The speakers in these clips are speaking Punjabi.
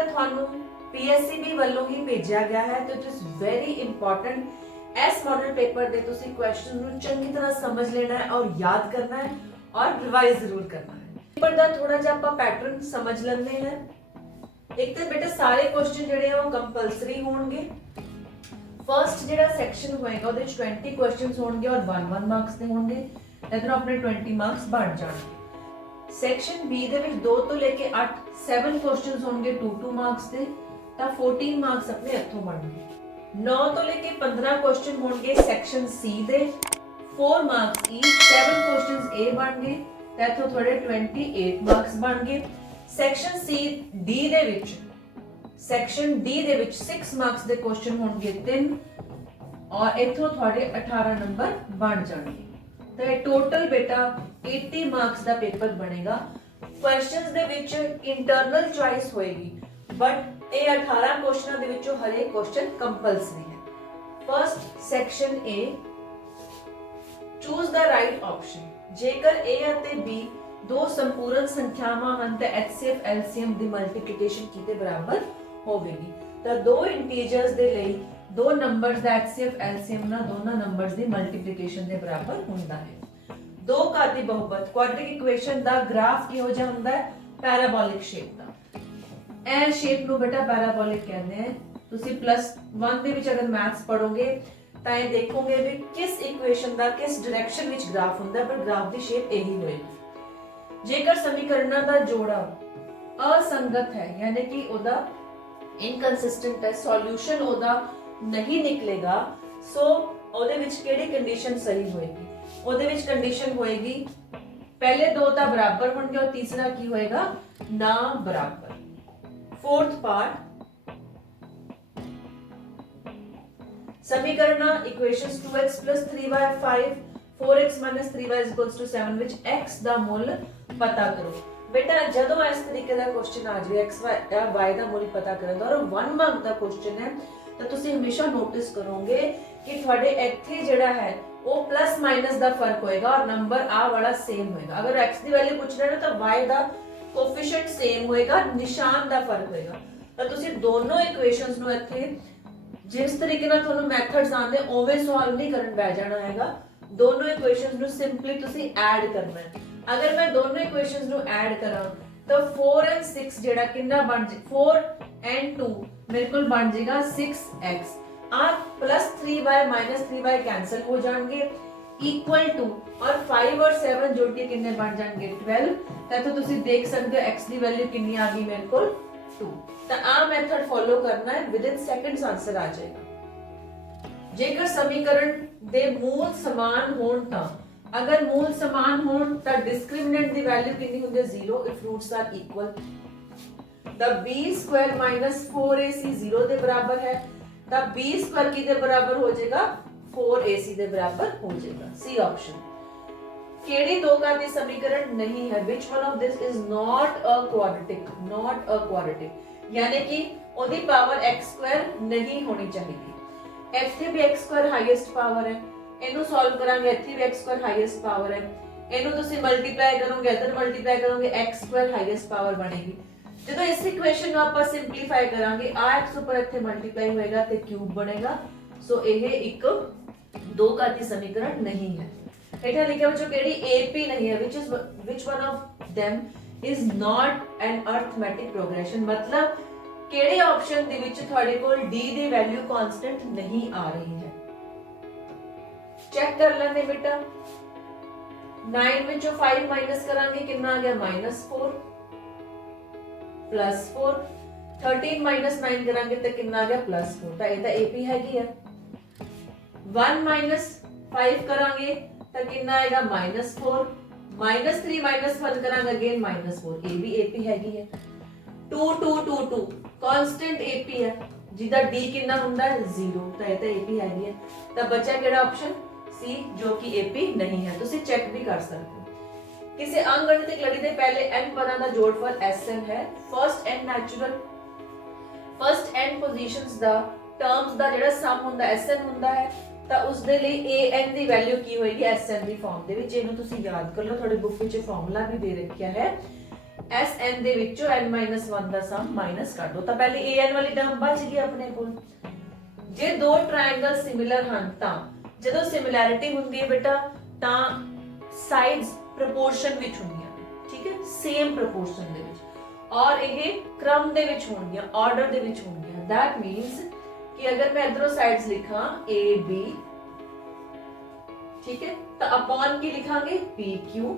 बेटा थानू PSCB ਵੱਲੋਂ ਹੀ ਭੇਜਿਆ ਗਿਆ ਹੈ ਤੇ ਇਟ ਇਜ਼ ਵੈਰੀ ਇੰਪੋਰਟੈਂਟ ਇਸ ਮॉडल पेपर ਦੇ ਤੁਸੀਂ ਕੁਐਸਚਨ ਨੂੰ ਚੰਗੀ ਤਰ੍ਹਾਂ ਸਮਝ ਲੈਣਾ ਹੈ ਔਰ ਯਾਦ ਕਰਨਾ ਹੈ ਔਰ ਰਿਵਾਈਜ਼ ਜ਼ਰੂਰ ਕਰਨਾ ਹੈ। पेपर ਦਾ ਥੋੜਾ ਜਿਹਾ ਆਪਾਂ ਪੈਟਰਨ ਸਮਝ ਲੈਂਦੇ ਹਾਂ। ਇੱਕ ਤਾਂ ਬੇਟਾ ਸਾਰੇ ਕੁਐਸਚਨ ਜਿਹੜੇ ਆ ਉਹ ਕੰਪਲਸਰੀ ਹੋਣਗੇ। ਫਰਸਟ ਜਿਹੜਾ ਸੈਕਸ਼ਨ ਹੋਏਗਾ ਉਹਦੇ ਵਿੱਚ 20 ਕੁਐਸਚਨਸ ਹੋਣਗੇ ਔਰ 1 ਮਾਰਕਸ ਦੇ ਹੋਣਗੇ। ਇਧਰੋਂ ਆਪਣੇ 20 ਮਾਰਕਸ ਬਣ ਜਾਣਗੇ। ਸੈਕਸ਼ਨ B ਦੇ ਵਿੱਚ 2 ਤੋਂ ਲੈ ਕੇ 8 7 ਕੁਐਸਚਨਸ ਹੋਣਗੇ 2 ਮਾਰਕਸ ਦੇ, ਤਾਂ 14 ਮਾਰਕਸ ਆਪਣੇ ਇੱਥੋਂ ਬਣਨਗੇ। 9 ਤੋਂ ਲੈ ਕੇ 15 ਕੁਐਸਚਨ ਹੋਣਗੇ ਸੈਕਸ਼ਨ C ਦੇ 4 ਮਾਰਕਸ ਈਚ, 7 ਕੁਐਸਚਨਸ A ਬਣਨਗੇ ਤਾਂ ਇੱਥੋਂ ਤੁਹਾਡੇ 28 ਮਾਰਕਸ ਬਣਨਗੇ। ਸੈਕਸ਼ਨ D ਦੇ ਵਿੱਚ 6 ਮਾਰਕਸ ਦੇ ਕੁਐਸਚਨ ਹੋਣਗੇ 3 ਔਰ ਇੱਥੋਂ ਤੁਹਾਡੇ 18 ਨੰਬਰ ਬਣ ਜਾਣਗੇ। ਤਾਂ ਇਹ ਟੋਟਲ ਬੇਟਾ 80 ਮਾਰਕਸ ਦਾ ਪੇਪਰ ਬਣੇਗਾ। ਕੁਐਸਚਨਸ ਦੇ ਵਿੱਚ ਇੰਟਰਨਲ ਚੁਆਇਸ ਹੋਏਗੀ ਬਟ ਇਹ 18 ਕੁਐਸਚਨਾਂ ਦੇ ਵਿੱਚੋਂ ਹਰੇਕ ਕੁਐਸਚਨ ਕੰਪਲਸਰੀ ਹੈ। First section A, choose the right option. ਜੇਕਰ A ਅਤੇ B ਦੋ ਸੰਪੂਰਨ ਸੰਖਿਆਵਾਂ ਹਨ ਤਾਂ HCF LCM ਦੀ ਮਲਟੀਪਲੀਕੇਸ਼ਨ ਕੀਤੇ ਬਰਾਬਰ ਹੋਵੇਗੀ। ਤਾਂ ਦੋ ਇੰਟੀਜਰਸ ਦੇ ਲਈ ਦੋ ਨੰਬਰਸ ਦਾ HCF LCM ਨਾਲ ਦੋਨਾਂ ਨੰਬਰਸ ਦੀ ਮਲਟੀਪਲੀਕੇਸ਼ਨ ਦੇ ਬਰਾਬਰ ਹੁੰਦਾ ਹੈ। ਦੋ ਘਾਤੀ ਬਹੁਪਦ ਕੁਆਡ੍ਰਿਕ ਇਕੁਏਸ਼ਨ ਦਾ ਗ੍ਰਾਫ ਕਿਹੋ ਜਿਹਾ ਹੁੰਦਾ ਹੈ? ਪੈਰਾਬੋਲਿਕ ਸ਼ੇਪ ਦਾ। ਇਹ ਸ਼ੇਪ ਨੂੰ ਬੇਟਾ ਪੈਰਾਬੋਲਿਕ ਕਹਿੰਦੇ ਆ। ਤੁਸੀਂ +1 ਦੇ ਵਿੱਚ ਅਗਰ ਮੈਥਸ ਪੜੋਗੇ ਤਾਂ ਇਹ ਦੇਖੋਗੇ ਵੀ ਕਿਸ ਇਕੁਏਸ਼ਨ ਦਾ ਕਿਸ ਡਾਇਰੈਕਸ਼ਨ ਵਿੱਚ ਗ੍ਰਾਫ ਹੁੰਦਾ, ਪਰ ਗ੍ਰਾਫ ਦੀ ਸ਼ੇਪ ਇਹੀ ਹੋਏਗੀ। ਜੇਕਰ ਸਮੀਕਰਨਾਂ ਦਾ ਜੋੜਾ ਅਸੰਗਤ ਹੈ ਯਾਨੀ ਕਿ ਉਹਦਾ ਇਨਕਨਸਿਸਟੈਂਟ ਹੈ, ਸੋਲੂਸ਼ਨ ਉਹਦਾ ਨਹੀਂ ਨਿਕਲੇਗਾ, ਸੋ ਉਹਦੇ ਵਿੱਚ ਕਿਹੜੀ ਕੰਡੀਸ਼ਨ ਸਹੀ ਹੋਏਗੀ? ਉਹਦੇ ਵਿੱਚ ਕੰਡੀਸ਼ਨ ਹੋਏਗੀ ਪਹਿਲੇ ਦੋ ਤਾਂ ਬਰਾਬਰ ਹੋਣਗੇ ਔਰ ਤੀਸਰਾ ਕੀ ਹੋਏਗਾ? ਨਾ ਬਰਾਬਰ। फोर्थ पार्ट, समीकरण equations 2x + 3y 5 4x - 3y = 7 ਵਿੱਚ x ਦਾ ਮੁੱਲ ਪਤਾ ਕਰੋ। बेटा ਜਦੋਂ ਇਸ ਤਰੀਕੇ ਦਾ ਕੁਐਸਚਨ ਆ ਜਾਵੇ x y ਦਾ ਮੁੱਲ ਪਤਾ ਕਰਨ ਦਾ ਔਰ 1 ਮਾਰਕ ਦਾ ਕੁਐਸਚਨ ਹੈ ਤਾਂ ਤੁਸੀਂ ਹਮੇਸ਼ਾ ਨੋਟਿਸ ਕਰੋਗੇ ਕਿ ਤੁਹਾਡੇ ਇੱਥੇ ਜਿਹੜਾ ਹੈ ਉਹ ਪਲੱਸ ਮਾਈਨਸ ਦਾ ਫਰਕ ਹੋਏਗਾ ਔਰ ਨੰਬਰ ਆ ਵਾਲਾ ਸੇਮ ਹੋਏਗਾ। ਅਗਰ x ਦੀ ਵੈਲਿਊ ਪੁੱਛ ਰਹੇ ਹੋ ਤਾਂ y ਦਾ ਕੋਐਫੀਸ਼ੀਐਂਟ ਸੇਮ ਹੋਏਗਾ, ਨਿਸ਼ਾਨ ਦਾ ਫਰਕ ਹੋਏਗਾ। ਤਾਂ ਤੁਸੀਂ ਦੋਨੋਂ ਇਕੁਏਸ਼ਨਸ ਨੂੰ ਇੱਥੇ ਜਿਸ ਤਰੀਕੇ ਨਾਲ ਤੁਹਾਨੂੰ ਮੈਥਡਸ ਆਉਂਦੇ ਉਵੇਂ ਸੋਲਵ ਨਹੀਂ ਕਰਨ ਬੈ ਜਾਣਾ ਹੈਗਾ। ਦੋਨੋਂ ਇਕੁਏਸ਼ਨਸ ਨੂੰ ਸਿੰਪਲੀ ਤੁਸੀਂ ਐਡ ਕਰਨਾ ਹੈ। ਅਗਰ ਮੈਂ ਦੋਨੋਂ ਇਕੁਏਸ਼ਨਸ ਨੂੰ ਐਡ ਕਰਾਂ ਤਾਂ 4 and 6 ਜਿਹੜਾ ਕਿੰਨਾ ਬਣ ਜੇ 4 and 2 ਮੇਰੇ ਕੋਲ ਬਣ ਜਾਏਗਾ 6x। ਆ +3y - 3y कैंसिल हो जाएंगे इक्वल टू और 5 और 7 जोड़ के कितने बन जाएंगे 12। तो तुसी देख सकते हो x दी वैल्यू कितनी आ गई मेरे को 2। तो आ मेथड फॉलो करना है, विद इन सेकंड्स आंसर आ जाएगा। जेकर समीकरण दे मूल समान होण ता अगर मूल समान होण ता डिस्क्रिमिनेंट दी वैल्यू कितनी होंदी है 0 if roots are equal. The b² - 4ac 0 दे बराबर है ਤਾਂ b² ਕਿਹਦੇ ਬਰਾਬਰ ਹੋ ਜਾਏਗਾ 4ac ਦੇ ਬਰਾਬਰ ਹੋ ਜਾਏਗਾ। C option. ਕਿਹੜੀ ਦੋ ਘਾਤੀ ਸਮੀਕਰਨ ਨਹੀਂ ਹੈ? which one of this is not a quadratic ਯਾਨੀ ਕਿ ਉਹਦੀ ਪਾਵਰ x² ਨਹੀਂ ਹੋਣੀ ਚਾਹੀਦੀ। ਇੱਥੇ ਵੀ x² ਹਾਈਐਸਟ ਪਾਵਰ ਹੈ, ਇਹਨੂੰ ਸੋਲਵ ਕਰਾਂਗੇ ਇੱਥੇ ਵੀ x² ਹਾਈਐਸਟ ਪਾਵਰ ਹੈ, ਇਹਨੂੰ ਤੁਸੀਂ ਮਲਟੀਪਲਾਈ ਕਰੋਗੇ ਇੱਧਰ ਮਲਟੀਪਲਾਈ ਕਰੋਗੇ x² ਹਾਈਐਸਟ ਪਾਵਰ ਬਣੇਗੀ। ਜਦੋਂ ਇਸ ਇਕੁਏਸ਼ਨ ਨੂੰ ਆਪਾਂ ਸਿੰਪਲੀਫਾਈ ਕਰਾਂਗੇ ਆ x ਉੱਪਰ ਇੱਥੇ ਮਲਟੀਪਲਾਈ ਹੋਏਗਾ ਤੇ ਕਿਊਬ ਬਣੇਗਾ। ਸੋ ਇਹ ਇੱਕ ਦੋ ਘਾਤੀ ਸਮੀਕਰਨ ਨਹੀਂ ਹੈ। ਹੇਠਾਂ ਲਿਖਿਆ ਵਿੱਚੋਂ ਕਿਹੜੀ AP ਨਹੀਂ ਹੈ? which one of them is not an arithmetic progression ਮਤਲਬ ਕਿਹੜੇ ਆਪਸ਼ਨ ਦੇ ਵਿੱਚ ਤੁਹਾਡੇ ਕੋਲ D ਦੀ ਵੈਲਿਊ ਕਾਂਸਟੈਂਟ ਨਹੀਂ ਆ ਰਹੀ ਹੈ। ਚੈੱਕ ਕਰ ਲੈਂਦੇ ਬੇਟਾ 9 ਵਿੱਚੋਂ 5 ਮਾਈਨਸ ਕਰਾਂਗੇ ਕਿੰਨਾ ਆ ਗਿਆ -4 +4 13 - 9 ਕਰਾਂਗੇ ਤਾਂ ਕਿੰਨਾ ਆ ਗਿਆ +4। ਤਾਂ ਇਹ ਤਾਂ AP ਹੈਗੀ ਆ। 1 - 5 ਕਰਾਂਗੇ ਤਾਂ ਕਿੰਨਾ ਆਏਗਾ -4 -3 - 1 ਕਰਾਂਗੇ ਅਗੇਨ -4। ਇਹ ਵੀ AP ਹੈਗੀ ਹੈ। 2 2 2 2 ਕਾਂਸਟੈਂਟ AP ਹੈ ਜਿਹਦਾ D ਕਿੰਨਾ ਹੁੰਦਾ ਹੈ 0। ਤਾਂ ਇਹ ਤਾਂ AP ਹੈਗੀ ਹੈ। ਤਾਂ ਬਚਿਆ ਕਿਹੜਾ ਆਪਸ਼ਨ C ਜੋ ਕਿ AP ਨਹੀਂ ਹੈ। ਤੁਸੀਂ ਚੈੱਕ ਵੀ ਕਰ ਸਕਦੇ ਹੋ। किसी अंगगणितिक लड़ी के पहले n पदां दा जोड़फल Sn है। फर्स्ट n पोजीशंस दा टर्म्स दा जेड़ा सम हुंदा Sn हुंदा है ਤਾਂ ਉਸ ਦੇ ਲਈ an ਦੀ ਵੈਲਿਊ ਕੀ ਹੋਏਗੀ Sn ਦੀ ਫਾਰਮ ਦੇ ਵਿੱਚ। ਇਹਨੂੰ ਤੁਸੀਂ ਯਾਦ ਕਰ ਲਓ, ਤੁਹਾਡੇ ਬੁੱਕ ਵਿੱਚ ਫਾਰਮੂਲਾ ਵੀ ਦੇ ਰੱਖਿਆ ਹੈ। Sn ਦੇ ਵਿੱਚੋਂ n-1 ਦਾ ਸਮ ਮਾਈਨਸ ਕਰ ਦੋ ਤਾਂ ਪਹਿਲੇ an ਵਾਲੀ ਟਰਮ ਬਚ ਗਈ ਆਪਣੇ ਕੋਲ। ਜੇ ਦੋ ਟ੍ਰਾਇੰਗਲ ਸਿਮਿਲਰ ਹਨ ਤਾਂ ਜਦੋਂ ਸਿਮਿਲੈਰਿਟੀ ਹੁੰਦੀ ਹੈ ਬੇਟਾ ਤਾਂ ਸਾਈਡਸ ਪ੍ਰੋਪੋਰਸ਼ਨ ਵਿੱਚ ਹੁੰਦੀਆਂ ਨੇ, ਠੀਕ ਹੈ, ਸੇਮ ਪ੍ਰੋਪੋਰਸ਼ਨ ਦੇ ਵਿੱਚ ਔਰ ਇਹ ਕ੍ਰਮ ਦੇ ਵਿੱਚ ਹੋਣਗੀਆਂ, ਆਰਡਰ ਦੇ ਵਿੱਚ ਹੋਣਗੀਆਂ। that means कि अगर मैं इधरों साइड्स लिखा ए बी, ठीक है, तो अपॉन की लिखांगे P Q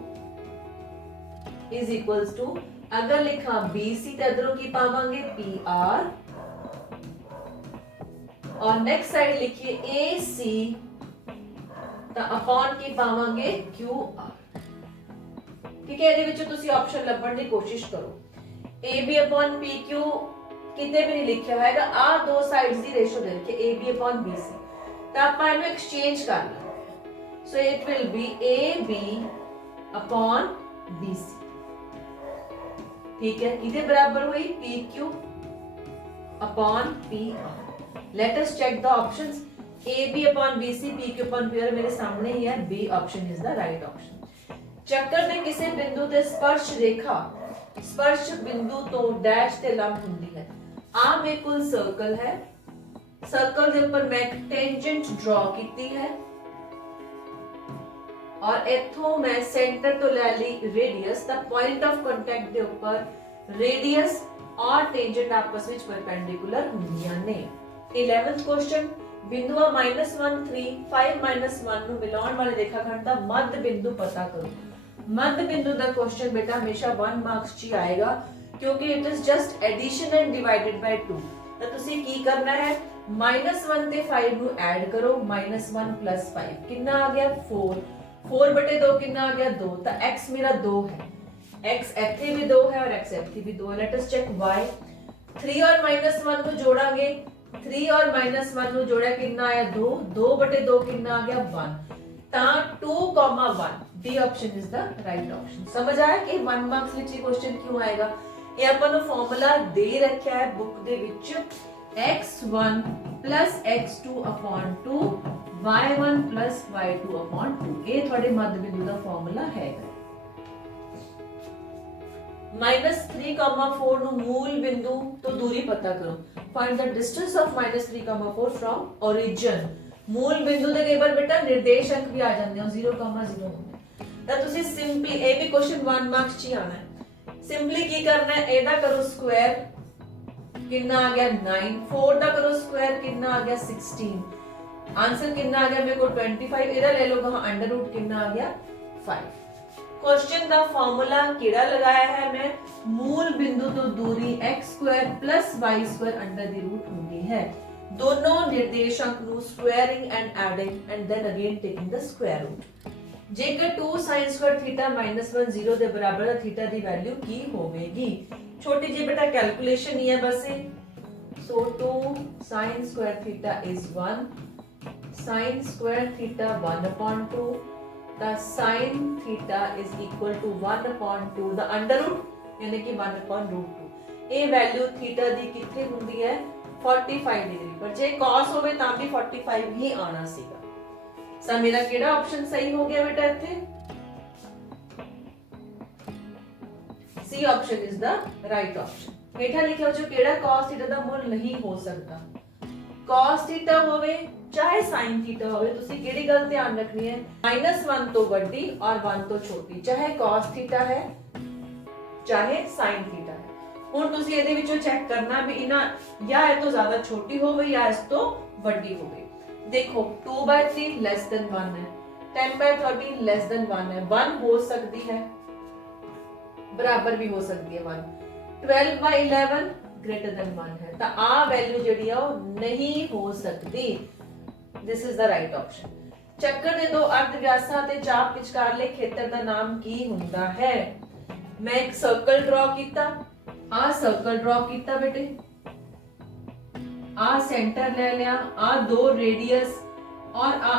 is equals to, अगर लिखा बी सी तो इधरों की पावांगे पी आर और नेक्स्ट साइड लिखिए ए सी तो अपॉन की पावांगे क्यू आर, ठीक है। ਇਹਦੇ ਵਿੱਚੋਂ ਤੁਸੀਂ ਆਪਸ਼ਨ ਲੱਭਣ ਦੀ ਕੋਸ਼ਿਸ਼ ਕਰੋ। A B upon P Q किते भी नहीं लिखा होगा, आ दो साइड्स दी रेशियो दे रखी है AB अपॉन BC, तो ਆਪਾਂ ਇਹਨੂੰ एक्सचेंज कर लेंगे। So it will be AB upon BC, ठीक है, किते बराबर हुई PQ upon PR। Let us check the options. AB upon BC, PQ upon PR मेरे सामने ही है, B option is the right option. ਚੱਕਰ ਦੇ ਕਿਸੇ ਬਿੰਦੂ ਤੇ ਸਪਰਸ਼ ਰੇਖਾ ਸਪਰਸ਼ ਬਿੰਦੂ ਤੋਂ ਡੈਸ਼ ਤੇ ਲੰਬ ਹੁੰਦੀ ਹੈ। आ में कुल सर्कल है, सर्कल के ऊपर मैं टेंजेंट ड्रॉ की है और इथों मैं सेंटर तो ले ली radius, the point of contact के ऊपर रेडियस और टेंजेंट आपस में परपेंडिकुलर होंदियां ने। 11th क्वेश्चन, बिंदुआ -1 3 5 -1 ਨੂੰ ਮਿਲਾਉਣ ਵਾਲੇ ਰੇਖਾਖੰਡ ਦਾ ਮੱਧ ਬਿੰਦੂ ਪਤਾ ਕਰੋ। ਮੱਧ ਬਿੰਦੂ ਦਾ क्वेश्चन बेटा हमेशा 1 मार्क्स ਚ आएगा क्योंकि it is just addition and divided by 2। तो तुसी की करना है, -1 ਤੇ 5 ਨੂੰ ਐਡ ਕਰੋ, -1 + 5 कितना आ गया 4, 4/2 कितना आ गया 2, तो x मेरा 2 है, x ਇੱਥੇ भी 2 है और x ਇੱਥੇ भी 2 है। लेट अस चेक y, 3 और -1 ਨੂੰ जोड़ांगे, 3 और -1 ਨੂੰ जोड़ਿਆ कितना आया 2, 2/2 कितना आ गया 1, ਤਾਂ 2,1 D option is the right option. समझ आया कि 1 मार्क्स ਵਿੱਚ ਇਹ क्वेश्चन क्यों आएगा। ਇਹ ਆਪਾਂ ਨੂੰ ਫਾਰਮੂਲਾ ਦੇ ਰੱਖਿਆ ਹੈ ਬੁੱਕ ਦੇ ਵਿੱਚ, x1 + x2 upon 2 y1 + y2 upon 2। ਇਹ ਤੁਹਾਡੇ ਮੱਧ ਬਿੰਦੂ ਦਾ ਫਾਰਮੂਲਾ ਹੈਗਾ। -3,4 ਨੂੰ ਮੂਲ ਬਿੰਦੂ ਤੋਂ ਦੂਰੀ ਪਤਾ ਕਰੋ। Find the distance of -3,4 from origin. मूल बिंदु ਦੇ ਕਈ ਵਾਰ ਬੇਟਾ ਨਿਰਦੇਸ਼ਕ ਵੀ ਆ ਜਾਂਦੇ ਹੋ 0,0 ਹੁੰਦੇ, ਤਾਂ ਤੁਸੀਂ ਸਿੰਪਲੀ ਇਹ ਵੀ क्वेश्चन 1 मार्क्स ਚ ਹੀ ਆਣਾ ਹੈ। सिंपली की करना है, एदा करो स्क्वायर कितना आ गया 9, 4 दा करो स्क्वायर कितना आ गया 16, आंसर कितना आ गया मेरे को 25, एदा ले लो वहां अंडर रूट कितना आ गया 5। क्वेश्चन दा फार्मूला केड़ा लगाया है मैं, मूल बिंदु तो दूरी x² + y² under the root होंदी है। दोनों निर्देशांक नु squaring and adding and then again taking the square root. जेकर 2 sin² थीटा -1 0 ਦੇ ਬਰਾਬਰ ਹੈ, ਥੀਟਾ ਦੀ ਵੈਲਿਊ ਕੀ ਹੋਵੇਗੀ। ਛੋਟੀ ਜਿਹੀ ਬੇਟਾ ਕੈਲਕੂਲੇਸ਼ਨ ਹੀ ਹੈ ਬਸ ਇਹ। ਸੋ 2 sin² theta is 1, sin² theta 1/2, ਤਾਂ sin theta is equal to 1/2 ਦਾ ਅੰਡਰ ਰੂਟ ਯਾਨੀ ਕਿ 1/2। ਇਹ ਵੈਲਿਊ ਥੀਟਾ ਦੀ ਕਿੱਥੇ ਹੁੰਦੀ ਹੈ 45 ਡਿਗਰੀ ਪਰ ਜੇ cos ਹੋਵੇ ਤਾਂ ਵੀ 45 ਹੀ ਆਣਾ ਸੀਗਾ। ਸਾ ਮੇਰਾ ਕਿਹੜਾ ਆਪਸ਼ਨ ਸਹੀ ਹੋ ਗਿਆ ਬੇਟਾ ਇੱਥੇ, C option is the right option. ਹੇਠਾਂ ਲਿਖਿਆ ਜੋ ਕਿਹੜਾ cos ਥੀਟਾ ਦਾ ਮੁੱਲ ਨਹੀਂ ਹੋ ਸਕਦਾ। cos ਥੀਟਾ ਹੋਵੇ ਚਾਹੇ sin ਥੀਟਾ ਹੋਵੇ, ਤੁਸੀਂ ਕਿਹੜੀ ਗੱਲ ਧਿਆਨ ਰੱਖਣੀ ਹੈ, -1 ਤੋਂ ਵੱਡੀ ਔਰ 1 ਤੋਂ ਛੋਟੀ, ਚਾਹੇ cos ਥੀਟਾ ਹੈ ਚਾਹੇ sin ਥੀਟਾ ਹੈ। ਹੁਣ ਤੁਸੀਂ ਇਹਦੇ ਵਿੱਚੋਂ ਚੈੱਕ ਕਰਨਾ ਵੀ ਇਹਨਾਂ ਜਾਂ ਇਹ ਤੋਂ ਜ਼ਿਆਦਾ ਛੋਟੀ ਹੋਵੇ ਜਾਂ ਇਸ ਤੋਂ ਵੱਡੀ ਹੋਵੇ। देखो 2/3 less than 1 है, 10/13 less than 1 है, 1 हो सकती है बराबर भी हो सकती है 1, 12/11 greater than 1 है, तो आ वैल्यू ਜਿਹੜੀ ਆ ਉਹ ਨਹੀਂ ਹੋ ਸਕਦੀ। this is the right option। ਚੱਕਰ ਦੇ ਦੋ ਅਰਧ ਵਿਆਸਾਂ ਤੇ ਚਾਪ ਵਿਚਕਾਰਲੇ ਖੇਤਰ ਦਾ ਨਾਮ ਕੀ ਹੁੰਦਾ ਹੈ। ਮੈਂ ਇੱਕ ਸਰਕਲ ਡਰਾ ਕੀਤਾ, ਆ ਸਰਕਲ ਡਰਾ ਕੀਤਾ ਬੇਟੇ, आ सेंटर ले लिया, आ 2 रेडियस और आ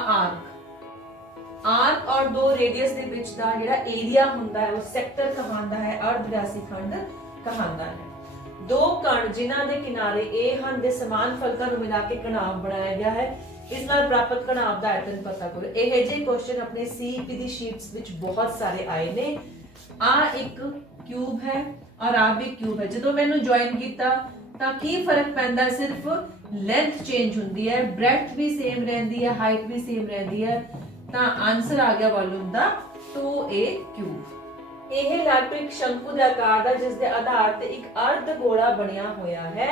आर्क और 2 रेडियस ਦੇ ਵਿੱਚ ਦਾ ਜਿਹੜਾ ਏਰੀਆ ਹੁੰਦਾ ਹੈ ਉਹ ਸੈਕਟਰ ਕਹਾਂਦਾ ਹੈ, ਅਰਧਵਿਆਸੀ ਖੰਡ ਕਹਾਂਦਾ ਹੈ। ਦੋ ਕਣ ਜਿਨ੍ਹਾਂ ਦੇ ਕਿਨਾਰੇ A ਹਨ ਦੇ ਸਮਾਨ ਫਲਕਾਂ ਨੂੰ ਮਿਲਾ ਕੇ ਘਣਾਵ ਬਣਾਇਆ ਗਿਆ ਹੈ, ਇਸ ਨਾਲ ਪ੍ਰਾਪਤ ਘਣਾਵ ਦਾ ਆਇਤਨ ਪਤਾ ਕਰੋ। ਇਹ ਜਿਹੇ ਕੁਐਸਚਨ ਆਪਣੇ CEP ਦੀ ਸ਼ੀਟਸ ਵਿੱਚ ਬਹੁਤ ਸਾਰੇ ਆਏ ਨੇ। ਆ ਇੱਕ ਕਿਊਬ ਹੈ और आ भी क्यूब है। जो मैंने ज्वाइन किया तो की फर्क पैंदा, सिर्फ लेंथ चेंज होंदी है, ब्रेथ भी सेम रहती है, हाइट भी सेम रहती है। तो आंसर आ गया वॉल्यूम का 2a क्यूब। यह लाटू एक शंकु के आकार का जिसके आधार ते एक अर्ध गोला बनया होया है।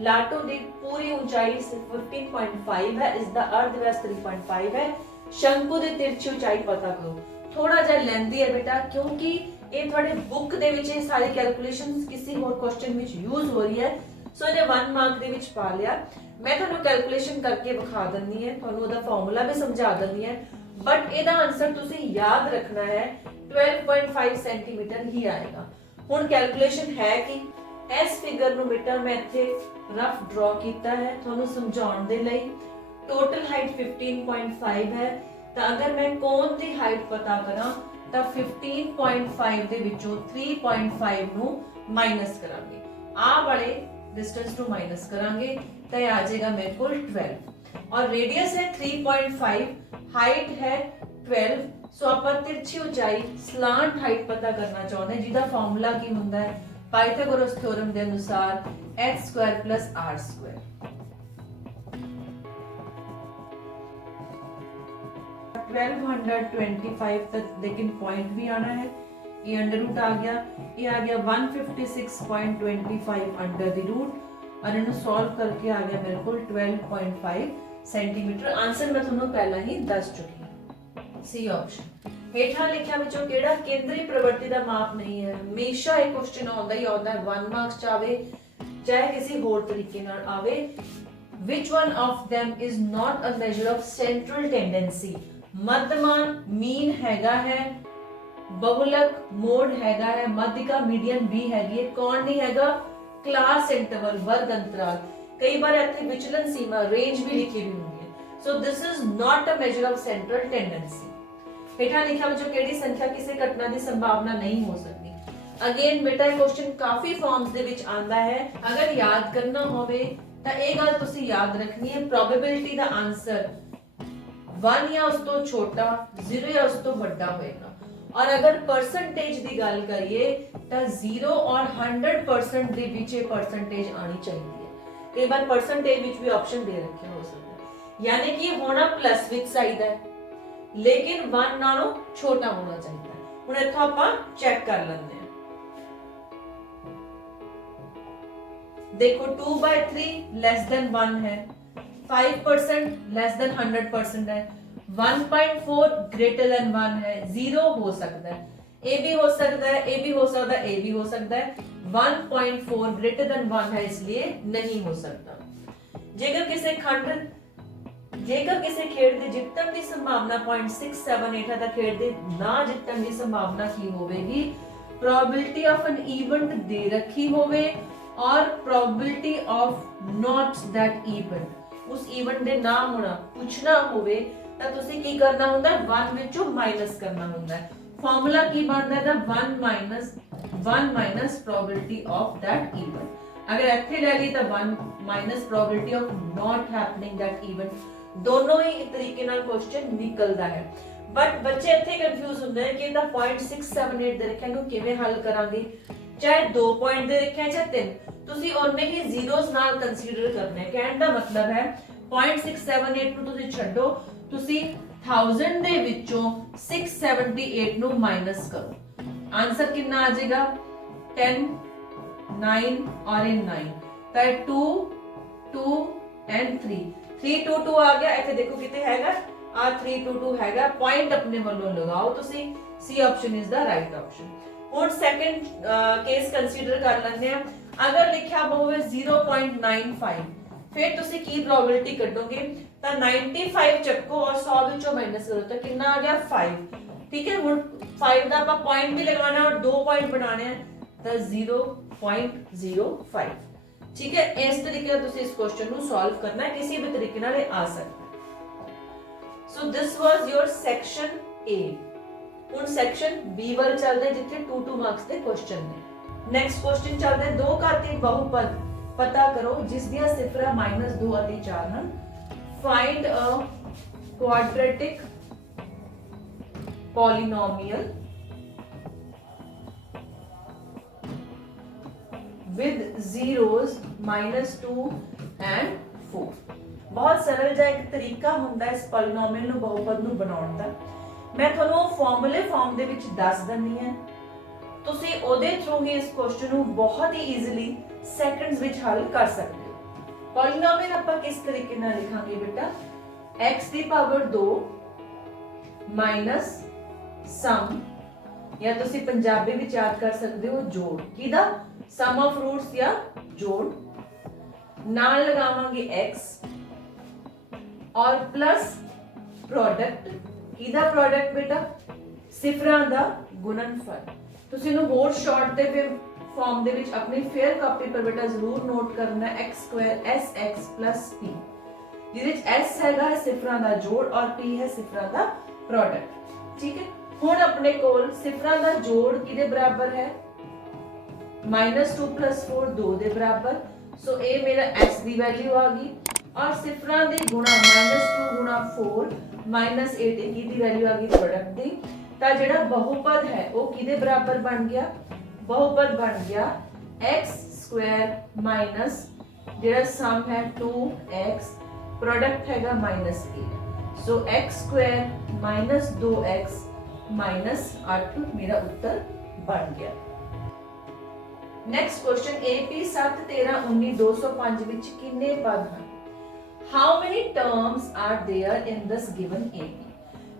लाटू की पूरी ऊंचाई 15.5 है, इसका अर्ध व्यास 3.5 है। शंकु की तिरछी ऊंचाई पता करो। थोड़ा जा लेंदी है बेटा, क्योंकि ये थोड़े बुक दे विच ये सारी कैलकुलेशंस किसी और क्वेश्चन विच यूज हो रही है, सो इन्हें 1 मार्क दे विच पा लिया। मैं थानू कैलकुलेशन करके विखा दिंदी है, थानू ओदा फार्मूला भी समझा दिंदी है, बट एदा आंसर तुसी याद रखना है 12.5 सेंटीमीटर ही आएगा। हुण कैलकुलेशन है कि इस फिगर नु बेटा मैं इत्थे रफ ड्रॉ कीता है थानू समझाउण दे लई। टोटल हाइट 15.5 है, तो अगर मैं कोण दी हाइट पता करा तो 15.5 दे विचों 3.5 नु माइनस करांगे, आ वाले डिस्टेंस नु माइनस करांगे तो आ जाएगा मेरे को 12 और रेडियस है 3.5, हाइट है 12। सो आप तिरछी ऊंचाई स्लांट हाइट पता करना चाहते हैं, जिसका फार्मूला की हुंदा है पाइथागोरस थ्योरम के अनुसार h² + r²। 1225 तक लेकिन पॉइंट भी आना है, ये अंडर रूट आ गया, ये आ गया 156.25 अंडर द रूट और इन्हें सॉल्व करके आ गया मेरे को 12.5 सेंटीमीटर। आंसर मैं ਤੁਹਾਨੂੰ ਪਹਿਲਾਂ ਹੀ ਦੱਸ ਚੁੱਕੀ ਹਾਂ। सी ऑप्शन हेठा लिखिया विचों केड़ा केंद्री प्रवृत्ति ਦਾ माप नहीं है। हमेशा एक क्वेश्चन आਉਂਦਾ ਹੀ ਆਉਂਦਾ है, 1 मार्क्स ਚ ਆਵੇ ਚਾਹੇ ਕਿਸੇ ਹੋਰ ਤਰੀਕੇ ਨਾਲ ਆਵੇ। which one of them is not a measure of central tendency? मध्यमान मीन हैगा है, बहुलक मोड हैगा है, मध्यिका मीडियन भी हैगी है, कौन नहीं हैगा? क्लास इंटरवल वर्ग अंतराल। कई बार इत्थे विचलन सीमा रेंज भी लिखी हुई होंगी है। So this is not a measure of central tendency. हेठा लिखा जो केड़ी संख्या किसी घटना की संभावना नहीं हो सकती। अगेन बेटा क्वेश्चन काफी फॉर्म्स दे विच आंदा है, अगर याद करना होवे ਤਾਂ ਇਹ ਗੱਲ ਤੁਸੀਂ याद रखनी है, प्रोबेबिलिटी ਦਾ आंसर 1 या उस तो छोटा, 0 या उस तो बड़ा होएगा। और अगर परसेंटेज की गल करिए तो 0 और 100% ਦੇ ਵਿੱਚ ਇਹ परसेंटेज आनी चाहिए है। कई बार परसेंटेज ਵਿੱਚ भी ऑप्शन दे रखे हो सकते हैं, यानी कि होना प्लस ਵਿੱਚ चाहिए लेकिन 1 ਨਾਲੋਂ छोटा होना चाहिए। ਹੁਣ ਇੱਥੋਂ ਆਪਾਂ ਚੈੱਕ ਕਰ ਲੈਂਦੇ हैं। देखो 2/3 लेस देन 1 है, 5% लेस देन 100% है, 1.4 ग्रेटर देन 1 है, 0 हो सकता है, ए भी हो सकता है, ए भी हो सकता है, ए भी हो सकता है, 1.4 ग्रेटर देन 1 है इसलिए नहीं हो सकता। जेकर किसी खेड दे जितन दी संभावना 0.678 है तो खेड दे ना जितन दी संभावना की होवेगी? प्रोबेबिलिटी ऑफ एन इवेंट दे रखी होवे और probability of not that event, उस इवेंट दे ना होना पूछना होवे ਤਾਂ ਤੁਸੀਂ ਕੀ ਕਰਨਾ ਹੁੰਦਾ? 1 ਵਿੱਚੋਂ ਮਾਈਨਸ ਕਰਨਾ ਹੁੰਦਾ ਹੈ। ਫਾਰਮੂਲਾ ਕੀ ਬਣਦਾ ਹੈ? 1 minus probability of that event. अगर ਇੱਥੇ ਲੈ ਲਈ ਤਾਂ 1 minus probability of not happening that event. ਦੋਨੋਂ ਹੀ ਇੱਕ ਤਰੀਕੇ ਨਾਲ ਕੁਐਸਚਨ ਨਿਕਲਦਾ ਹੈ, ਬਟ ਬੱਚੇ ਇੱਥੇ ਕੰਫਿਊਜ਼ ਹੁੰਦੇ ਨੇ ਕਿ ਇਹਦਾ 0.678 ਦੇ ਰੱਖਿਆ ਨੂੰ ਕਿਵੇਂ ਹੱਲ ਕਰਾਂਗੇ। ਚਾਹੇ 2 ਪੁਆਇੰਟ ਦੇ ਰੱਖਿਆ ਚਾਹੇ 3, ਤੁਸੀਂ ਉਹਨੇ ਹੀ ਜ਼ੀਰੋਸ ਨਾਲ ਕੰਸੀਡਰ ਕਰਨੇ। ਕਹਿਣ ਦਾ ਮਤਲਬ ਹੈ 0.678 ਨੂੰ ਤੁਸੀਂ ਛੱਡੋ, ਤੁਸੀਂ 1000 ਦੇ ਵਿੱਚੋਂ 678 ਨੂੰ ਮਾਈਨਸ ਕਰੋ। ਆਨਸਰ ਕਿੰਨਾ ਆ ਜਾਏਗਾ? 10, 9 और 9 ਤਾਂ 2 2 and 3 3 2 2 ਆ ਗਿਆ। ਇੱਥੇ ਦੇਖੋ ਕਿਤੇ ਹੈਗਾ ਆ 3 2 2 ਹੈਗਾ, ਪੁਆਇੰਟ ਆਪਣੇ ਵੱਲੋਂ ਲਗਾਓ ਤੁਸੀਂ। C option is the right option. ਹੁਣ ਸੈਕੰਡ ਕੇਸ ਕੰਸੀਡਰ ਕਰ ਲੈਂਦੇ ਆ। ਅਗਰ ਲਿਖਿਆ ਹੋਵੇ 0.95 ਫਿਰ ਤੁਸੀਂ ਕੀ ਪ੍ਰੋਬੇਬਿਲਿਟੀ ਕੱਢੋਗੇ? ਤਾਂ 95 ਚੱਕੋ ਔਰ 100 ਵਿੱਚੋਂ ਮਾਈਨਸ ਕਰੋ ਤਾਂ ਕਿੰਨਾ ਆ ਗਿਆ? 5। ਠੀਕ ਹੈ, ਹੁਣ 5 ਦਾ ਆਪਾਂ ਪੁਆਇੰਟ ਵੀ ਲਗਾਉਣਾ ਔਰ 2 ਪੁਆਇੰਟ ਬਣਾਉਣੇ ਆ ਤਾਂ 0.05। ਠੀਕ ਹੈ, ਇਸ ਤਰੀਕੇ ਨਾਲ ਤੁਸੀਂ ਇਸ ਕੁਐਸਚਨ ਨੂੰ ਸੋਲਵ ਕਰਨਾ ਹੈ, ਕਿਸੇ ਵੀ ਤਰੀਕੇ ਨਾਲ ਇਹ ਆ ਸਕਦਾ ਹੈ। ਸੋ ਦਿਸ ਵਾਸ योर ਸੈਕਸ਼ਨ A। ਹੁਣ ਸੈਕਸ਼ਨ B ਵੱਲ ਚੱਲਦੇ ਹਾਂ ਜਿੱਥੇ 2 ਮਾਰਕਸ ਦੇ ਕੁਐਸਚਨ ਨੇ। ਨੈਕਸਟ ਕੁਐਸਚਨ ਚੱਲਦਾ ਹੈ ਦੋ ਘਾਤੀ ਬਹੁਪਦ ਪਤਾ ਕਰੋ ਜਿਸ ਦੀਆਂ ਸਿਫਰਾਂ -2 ਅਤੇ 4 ਹਨ। Find a quadratic polynomial with zeros -2 and 4। बहुत सरल जिहा एक तरीका ਹੁੰਦਾ ਇਸ ਪੋਲੀਨੋਮੀਅਲ ਨੂੰ ਬਹੁਪਦ ਨੂੰ ਬਣਾਉਣ ਦਾ। ਮੈਂ ਤੁਹਾਨੂੰ ਫਾਰਮੂਲੇ ਫਾਰਮ ਦੇ ਵਿੱਚ ਦੱਸ ਦਿੰਦੀ ਹਾਂ, ਤੁਸੀਂ ਉਹਦੇ ਥਰੂ ਹੀ ਇਸ ਕੁਐਸਚਨ ਨੂੰ ਬਹੁਤ ਹੀ ਈਜ਼ੀਲੀ ਸੈਕਿੰਡਸ ਵਿੱਚ ਹੱਲ ਕਰ ਸਕਦੇ ਹੋ। ਪੋਲੀਨੋਮੀਅਲ ਆਪਾਂ ਕਿਸ ਤਰੀਕੇ ਨਾਲ ਲਿਖਾਂਗੇ ਬੇਟਾ, x ਦੀ ਪਾਵਰ 2 ਮਾਈਨਸ ਸਮ, ਜਾਂ ਤੁਸੀਂ ਪੰਜਾਬੀ ਵਿੱਚ ਯਾਦ ਕਰ ਸਕਦੇ ਹੋ ਜੋੜ, ਕਿਹਦਾ, ਸਮ ਆਫ ਰੂਟਸ ਜਾਂ ਜੋੜ, ਨਾਲ ਲਗਾਵਾਂਗੇ x और प्लस प्रोडक्ट, किहदा प्रोडक्ट बेटा, सिफरां दा गुणनफल। तुसीं इहनूं होर शॉर्ट ते फॉर्म दे विच अपनी फेयर कापी पर बेटा जरूर नोट करना, x² sx + p, जिहदे विच s हैगा सिफरां दा जोड़ और p है सिफरां दा प्रोडक्ट। ठीक है, हुण अपने कोल सिफरां दा जोड़ किहदे बराबर है, -2 + 4 2 दे बराबर। सो ये मेरा s दी वैल्यू आ गई और सिफरां दे गुणा -2 * 4 -8 की दी वैल्यू आ गई प्रोडक्ट दी। ਤਾਂ ਜਿਹੜਾ ਬਹੁਪਦ ਹੈ ਉਹ ਕਿਹਦੇ ਬਰਾਬਰ ਬਣ ਗਿਆ, ਬਹੁਪਦ ਬਣ ਗਿਆ x² ਮਾਈਨਸ ਜਿਹੜਾ ਸਮ ਹੈ 2x, ਪ੍ਰੋਡਕਟ ਹੈਗਾ -8। ਸੋ x² - 2x - 8 ਮੇਰਾ ਉੱਤਰ ਬਣ ਗਿਆ। ਨੈਕਸਟ ਕੁਐਸਚਨ, AP 7 13 19 205 ਵਿੱਚ ਕਿੰਨੇ ਪਦ ਹਨ? How many terms are there in this given AP?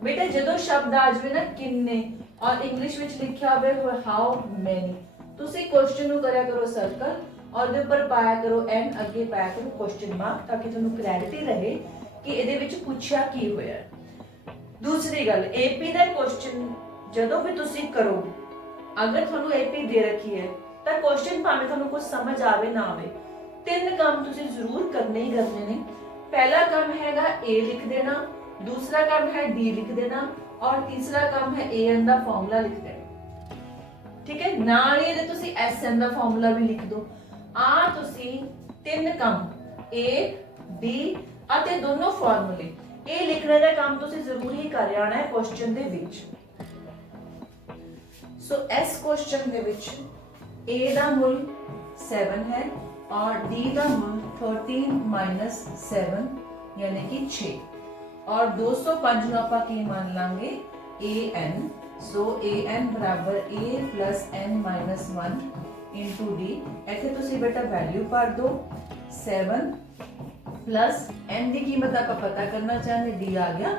बेटा ਜਦੋਂ ਸ਼ਬਦ ਆ ਜਾਵੇ ਨਾ ਕਿੰਨੇ ਔਰ ਇੰਗਲਿਸ਼ ਵਿੱਚ ਲਿਖਿਆ ਹੋਵੇ how many, ਤੁਸੀਂ ਕੁਐਸਚਨ ਨੂੰ ਕਰਿਆ ਕਰੋ ਸਰਕਲ ਔਰ ਉਹਦੇ ਉੱਪਰ ਪਾਇਆ ਕਰੋ n, ਅੱਗੇ ਪਾਇਆ ਕਰੋ ਕੁਐਸਚਨ ਮਾਰਕ, ਤਾਂ ਕਿ ਤੁਹਾਨੂੰ ਕਲੈਰਿਟੀ ਰਹੇ ਕਿ ਇਹਦੇ ਵਿੱਚ ਪੁੱਛਿਆ ਕੀ ਹੋਇਆ। ਦੂਸਰੀ ਗੱਲ, AP ਦਾ ਕੁਐਸਚਨ ਜਦੋਂ ਵੀ ਤੁਸੀਂ ਕਰੋ, ਅਗਰ ਤੁਹਾਨੂੰ AP ਦੇ ਰੱਖੀ ਹੈ ਤਾਂ ਕੁਐਸਚਨ ਭਾਵੇਂ ਤੁਹਾਨੂੰ ਕੁਝ ਸਮਝ ਆਵੇ ਨਾ ਆਵੇ, ਤਿੰਨ ਕੰਮ ਤੁਸੀਂ ਜ਼ਰੂਰ ਕਰਨੇ ਹੀ ਕਰਨੇ ਨੇ। पहला काम हैगा A लिख देना, दूसरा काम है D लिख देना और तीसरा काम है AN ਦਾ ਫਾਰਮੂਲਾ ਲਿਖ ਦੇਣਾ। ਠੀਕ ਹੈ, ਨਾਲ ਹੀ ਇਹਦੇ ਤੁਸੀਂ SN ਦਾ ਫਾਰਮੂਲਾ ਵੀ ਲਿਖ ਦਿਓ। ਆ ਤੁਸੀਂ ਤਿੰਨ ਕੰਮ A D ਅਤੇ ਦੋਨੋਂ ਫਾਰਮੂਲੇ, ਇਹ ਲਿਖਣ ਦਾ ਕੰਮ ਤੁਸੀਂ ਜ਼ਰੂਰ ਹੀ ਕਰ ਆਣਾ ਹੈ ਕੁਐਸਚਨ ਦੇ ਵਿੱਚ। ਸੋ ਇਸ ਕੁਐਸਚਨ ਦੇ ਵਿੱਚ A ਦਾ ਮੁੱਲ 7 ਹੈ और D का मूल 13 - 7 यानी कि 6 और 205 ਨੂੰ ਆਪਾਂ ਕੀ ਮੰਨ ਲਾਂਗੇ AN। ਸੋ AN बराबर A + n - 1 * D। ਇੱਥੇ ਤੁਸੀਂ ਬੇਟਾ ਵੈਲਿਊ ਭਰ ਦਿਓ, 7 + n ਦੀ ਕੀਮਤ ਆਪਾਂ ਪਤਾ ਕਰਨਾ ਚਾਹੁੰਦੇ, D ਆ ਗਿਆ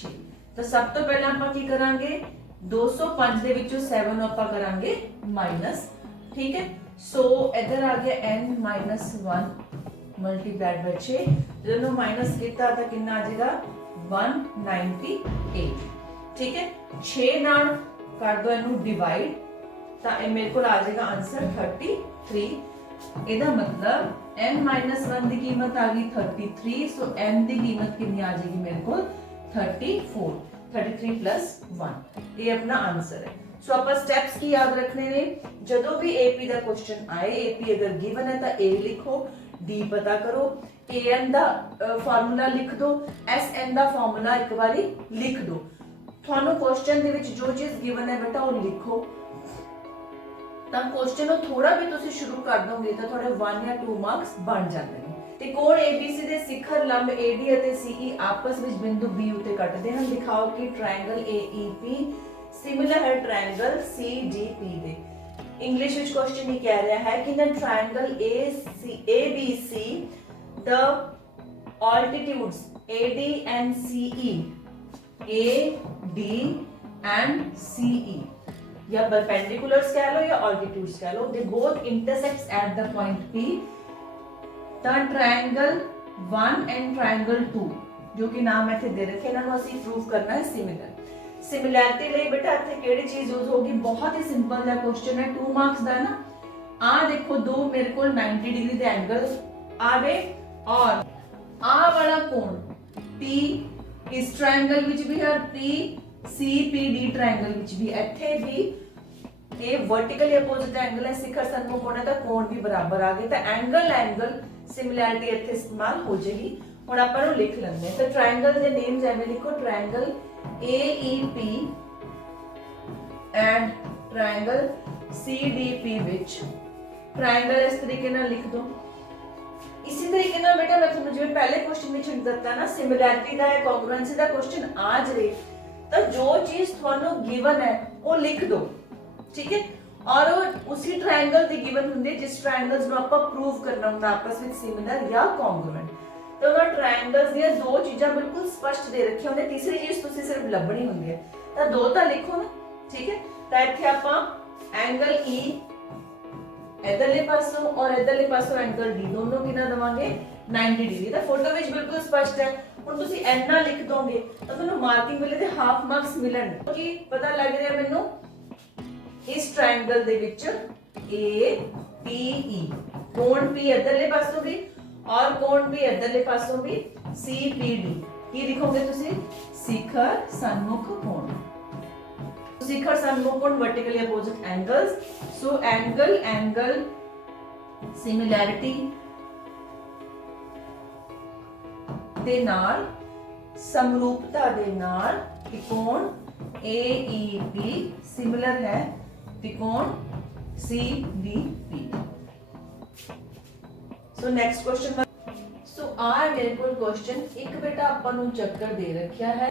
6। ਤਾਂ ਸਭ ਤੋਂ ਪਹਿਲਾਂ ਆਪਾਂ ਕੀ ਕਰਾਂਗੇ, 205 ਦੇ ਵਿੱਚੋਂ 7 ਨੂੰ ਆਪਾਂ ਕਰਾਂਗੇ ਮਾਈਨਸ। ਠੀਕ ਹੈ, सो इधर आ गया n - 1 मल्टीप्लाइड बाय 6, ਜਦੋਂ ਮਾਈਨਸ ਕੀਤਾ ਤਾਂ ਕਿੰਨਾ ਆ ਜਾਏਗਾ 198। ਠੀਕ ਹੈ, 6 ਨਾਲ ਕਰ ਦੋ ਇਹਨੂੰ ਡਿਵਾਈਡ ਤਾਂ ਇਹ ਮੇਰੇ ਕੋਲ ਆ ਜਾਏਗਾ ਆਨਸਰ 33। ਇਹਦਾ ਮਤਲਬ n - 1 ਦੀ ਕੀਮਤ ਆ ਗਈ 33। ਸੋ n ਦੀ ਕੀਮਤ ਕਿੰਨੀ ਆ ਜਾਏਗੀ ਮੇਰੇ ਕੋਲ 34, 33 + 1। ਇਹ ਆਪਣਾ ਆਨਸਰ ਹੈ। ਸੋ ਆਪਾਂ ਸਟੈਪਸ ਕੀ ਯਾਦ ਰੱਖਣੇ ਨੇ, ਜਦੋਂ ਵੀ AP ਦਾ ਕੁਐਸਚਨ ਆਏ, AP ਅਗਰ ਗਿਵਨ ਹੈ ਤਾਂ A ਲਿਖੋ, D ਪਤਾ ਕਰੋ, AN ਦਾ ਫਾਰਮੂਲਾ ਲਿਖ ਦਿਓ, SN ਦਾ ਫਾਰਮੂਲਾ ਇੱਕ ਵਾਰੀ ਲਿਖ ਦਿਓ। ਤੁਹਾਨੂੰ ਕੁਐਸਚਨ ਦੇ ਵਿੱਚ ਜੋ ਚੀਜ਼ ਗਿਵਨ ਹੈ ਬੇਟਾ ਉਹ ਲਿਖੋ, ਤਾਂ ਕੁਐਸਚਨ ਨੂੰ ਥੋੜਾ ਵੀ ਤੁਸੀਂ ਸ਼ੁਰੂ ਕਰ ਦੋਗੇ ਤਾਂ ਤੁਹਾਡੇ 1 ਜਾਂ 2 ਮਾਰਕਸ ਬਣ ਜਾਂਦੇ ਨੇ। ਤੇ ਕੋਣ ABC ਦੇ ਸਿਖਰ ਲੰਬ AD ਅਤੇ CE ਆਪਸ ਵਿੱਚ ਬਿੰਦੂ B ਉੱਤੇ ਕੱਟਦੇ ਹਨ। ਦਿਖਾਓ ਕਿ ਟ੍ਰਾਇੰਗਲ AEP सिमिलर है triangle CDP they. English which question ये कह रहा है कि in triangle ABC the altitudes AD and CE, AD and CE या perpendiculars कह लो या altitudes कह लो, they both intersects at the point P। the triangle 1 and triangle 2 जो कि नाम इत्थे दे रखे इन्हां नूं असीं प्रूव करना है सिमिलर। सिमिलैरिटी ਲਈ बेटा ਇੱਥੇ ਕਿਹੜੀ ਚੀਜ਼ ਯੂਜ਼ ਹੋਗੀ, ਬਹੁਤ ਹੀ ਸਿੰਪਲ ਜਿਹਾ ਕੁਐਸਚਨ ਹੈ 2 ਮਾਰਕਸ ਦਾ ਨਾ। ਆ ਦੇਖੋ ਦੋ ਮੇਰੇ ਕੋਲ 90 ਡਿਗਰੀ ਦੇ ਐਂਗਲ ਆਵੇ ਔਰ ਆ ਵਾਲਾ ਕੋਣ P ਇਸ ਟ੍ਰਾਇੰਗਲ ਵਿੱਚ ਵੀ ਹੈ, PCPD ਟ੍ਰਾਇੰਗਲ ਵਿੱਚ ਵੀ, ਇੱਥੇ ਵੀ ਇਹ वर्टिकली अपोजिट एंगल है, शिखर सन्मुख होने तक कोण भी बराबर आ गए, तो एंगल सिमिलैरिटी ਇੱਥੇ इस्तेमाल हो जाएगी। ਹੁਣ ਆਪਾਂ ਨੂੰ ਲਿਖ ਲੈਂਦੇ ਤਾਂ ਟ੍ਰਾਇੰਗਲ ਦੇ ਨੇਮਸ ਐਵੇਂ ਲਿਖੋ, triangle AEP and triangle CDP which triangle इस तरीके नाल लिख दो। इसी तरीके नाल बेटा मैं तुहानू जिवें पहले क्वेश्चन विच दिता ना सिमिलैरिटी दा या कॉन्ग्रुएंसी दा क्वेश्चन आ जाए तो जो चीज तुहानू गिवन है वो लिख दो, ठीक है। और उसी ट्रायंगल दी गिवन हुंदी जिस ट्रायंगल्स नू आपां प्रूव करना हुंदा आपस विच सिमिलर या कॉन्ग्रुएंट। तो उन्हां ट्रायंगल्स दी दो चीज़ां बिल्कुल स्पष्ट दे रखी होंदी, तीसरी चीज तुसीं सिर्फ लभणी हुंदी है। तो दो तो लिखो ना, ठीक है। तो इत्थे आपां एंगल ई इधरले पासों और इधरले पासों एंगल डी दोनों कितना दवांगे 90 डिग्री। तो फोटो विच बिल्कुल स्पष्ट है। हुण तुसीं इन्ना लिख दोगे तो तुहानू मार्किंग वेले ते हाफ मार्क्स मिलन। कि पता लग रहा मैनू इस triangle they which A P E कोण पी इधरले पासों भी और कोण पी इधरले पासों भी सी पी डी की लिखोगे तुसीं शिखर सन्मुख कोण। शिखर सन्मुख कोण vertically opposite angles. So angle similarity दे नाल समरूपता दे नाल त्रिकोण AEP सिमिलर है त्रिकोण CDP। सो नेक्स्ट क्वेश्चन आ मेरे को क्वेश्चन एक बेटा आपां नूं चक्कर दे रखिया है।